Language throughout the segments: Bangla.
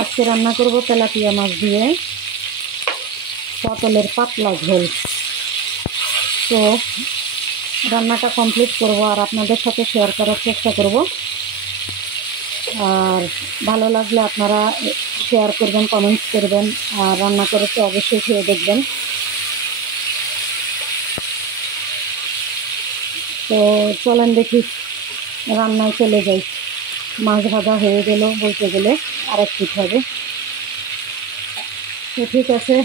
আজকে রান্না করব তেলাপিয়া মাছ দিয়ে পটলের পাতলা ঝোল। তো রান্নাটা কমপ্লিট করব আর আপনাদের সাথে শেয়ার করার চেষ্টা করব। আর ভালো লাগলে আপনারা শেয়ার করবেন, কমেন্টস করবেন, আর রান্না করে তো অবশ্যই খেয়ে দেখবেন। তো চলেন দেখি রান্নায় চলে যাই। মাছ ভাজা হয়ে গেল বলতে গেলে, আর এক পিঠ হবে। তো ঠিক আছে,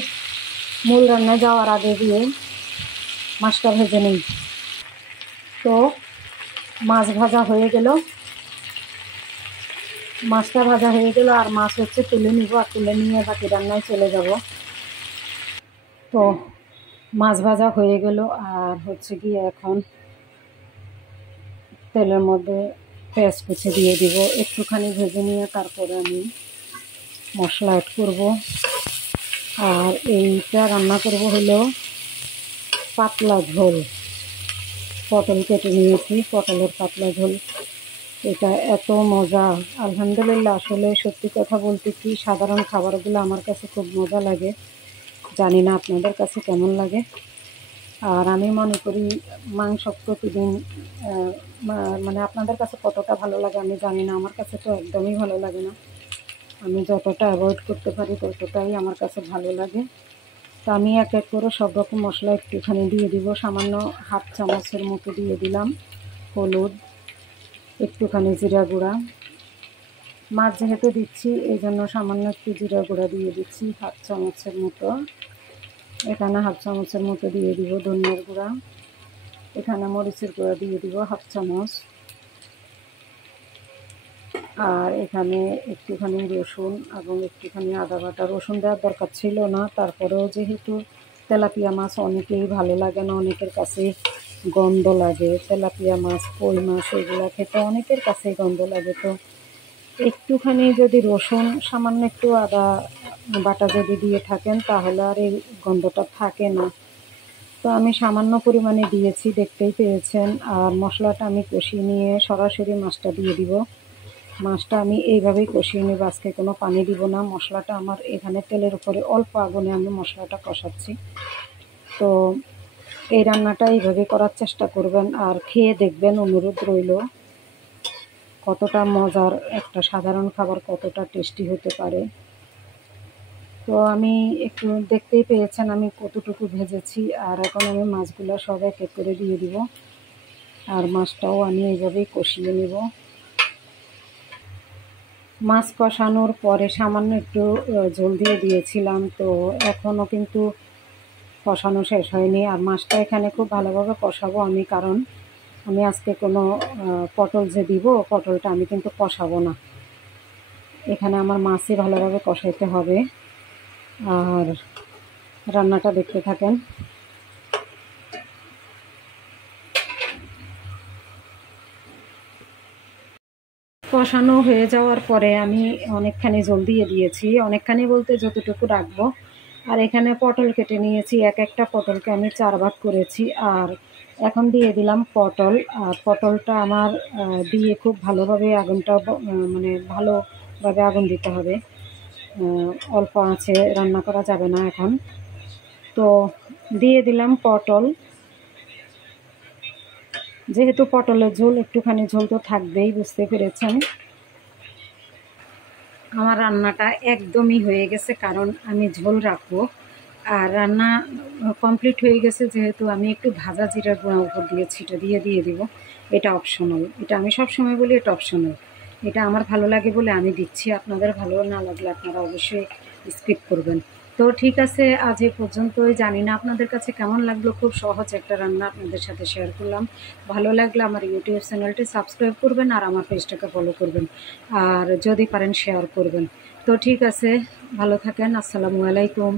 মূল রান্নায় যাওয়ার আগে দিয়ে মাছটা ভেজে নিই। তো মাছ ভাজা হয়ে গেল, মাছটা ভাজা হয়ে গেল আর মাছ হচ্ছে তুলে নিব, আর তুলে নিয়ে বাকি রান্নায় চলে যাব। তো মাছ ভাজা হয়ে গেল আর হচ্ছে গিয়ে এখন তেলের মধ্যে পেঁয়াজ কুচি দিয়ে দিব, একটুখানি ভেজে নিয়ে তারপরে আমি মশলা অ্যাড করব। আর এইটা রান্না করব হলো পাতলা ঝোল। পটল কেটে নিয়েছি, পটলের পাতলা ঝোল। এটা এত মজা, আলহামদুলিল্লাহ। আসলে সত্যি কথা বলতে কি, সাধারণ খাবারগুলো আমার কাছে খুব মজা লাগে, জানি না আপনাদের কাছে কেমন লাগে। আর আমি মনে করি মাংস প্রতিদিন মানে আপনাদের কাছে কতটা ভালো লাগে আমি জানি না, আমার কাছে তো একদমই ভালো লাগে না। আমি যতটা অ্যাভয়েড করতে পারি ততটাই আমার কাছে ভালো লাগে। তো আমি এক এক করে সব রকম মশলা একটুখানি দিয়ে দিব। সামান্য হাফ চামচের মতো দিয়ে দিলাম হলুদ, একটুখানি জিরা গুঁড়া। মাছ যেহেতু দিচ্ছি এই জন্য সামান্য একটু জিরা গুঁড়া দিয়ে দিচ্ছি হাফ চামচের মতো। এখানে হাফ চামচের মতো দিয়ে দিব ধনিয়ার গুঁড়া। এখানে মরিচের গুঁড়া দিয়ে দিব হাফ চামচ। আর এখানে একটুখানি রসুন এবং একটুখানি আদা বাটা। রসুন দেওয়ার দরকার ছিল না, তারপরেও যেহেতু তেলাপিয়া মাছ অনেকেই ভালো লাগে না, অনেকের কাছে গন্ধ লাগে। তেলাপিয়া মাছ, কই মাছ এগুলো খেতে অনেকের কাছেই গন্ধ লাগে। তো একটুখানি যদি রসুন, সামান্য একটু আদা বাটা যদি দিয়ে থাকেন তাহলে আর এই গন্ধটা থাকে না। তো আমি সামান্য পরিমাণে দিয়েছি, দেখতেই পেয়েছেন। আর মশলাটা আমি কষিয়ে নিয়ে সরাসরি মাছটা দিয়ে দিব। মাছটা আমি এইভাবেই কষিয়ে নেব, আজকে কোনো পানি দিব না। মশলাটা আমার এখানে তেলের উপরে অল্প আগুনে আমি মশলাটা কষাচ্ছি। তো এই রান্নাটা এইভাবে করার চেষ্টা করবেন আর খেয়ে দেখবেন, অনুরোধ রইল। কতটা মজার একটা সাধারণ খাবার কতটা টেস্টি হতে পারে। তো আমি একটু দেখতেই পেয়েছেন আমি কতটুকু ভেজেছি। আর এখন আমি মাছগুলো সব এক এক করে দিয়ে দিব, আর মাছটাও আমি এইভাবেই কষিয়ে নেব। মাছ কষানোর পরে সামান্য একটু ঝোল দিয়ে দিয়েছিলাম, তো এখনও কিন্তু কষানো শেষ হয়নি। আর মাছটা এখানে খুব ভালোভাবে কষাবো আমি, কারণ আমি আজকে কোনো পটল যে দিব, পটলটা আমি কিন্তু কষাবো না। এখানে আমার মাছই ভালোভাবে কষাইতে হবে। আর রান্নাটা দেখতে থাকেন। কষানো হয়ে যাওয়ার পরে আমি অনেকখানি জল দিয়ে দিয়েছি, অনেকখানি বলতে যতটুকু রাখবো। আর এখানে পটল কেটে নিয়েছি, এক একটা পটলকে আমি 4 ভাগ করেছি। আর এখন দিয়ে দিলাম পটল। আর পটলটা আমার দিয়ে খুব ভালোভাবে আগুনটা মানে ভালোভাবে আগুন দিতে হবে, অল্প আঁচে রান্না করা যাবে না এখন। তো দিয়ে দিলাম পটল। যেহেতু পটলের ঝোল, একটুখানি ঝোল তো থাকবেই, বুঝতে পেরেছেন। আমার রান্নাটা একদমই হয়ে গেছে, কারণ আমি ঝোল রাখবো। আর রান্না কমপ্লিট হয়ে গেছে যেহেতু, আমি একটু ভাজা জিরার গুঁড়া উপর দিয়েছি, এটা দিয়ে দিব। এটা অপশনাল, এটা আমি সব সময় বলি এটা অপশনাল। এটা আমার ভালো লাগে বলে আমি দিচ্ছি, আপনাদের ভালো না লাগলে আপনারা অবশ্যই স্কিপ করবেন। তো ঠিক আছে, আজ এ পর্যন্তই। জানি না আপনাদের কাছে কেমন লাগলো, খুব সহজ একটা রান্না আপনাদের সাথে শেয়ার করলাম। ভালো লাগলে আমার ইউটিউব চ্যানেলটি সাবস্ক্রাইব করবেন আর আমার পেজটাকে ফলো করবেন, আর যদি পারেন শেয়ার করবেন। তো ঠিক আছে, ভালো থাকেন। আসসালামু আলাইকুম।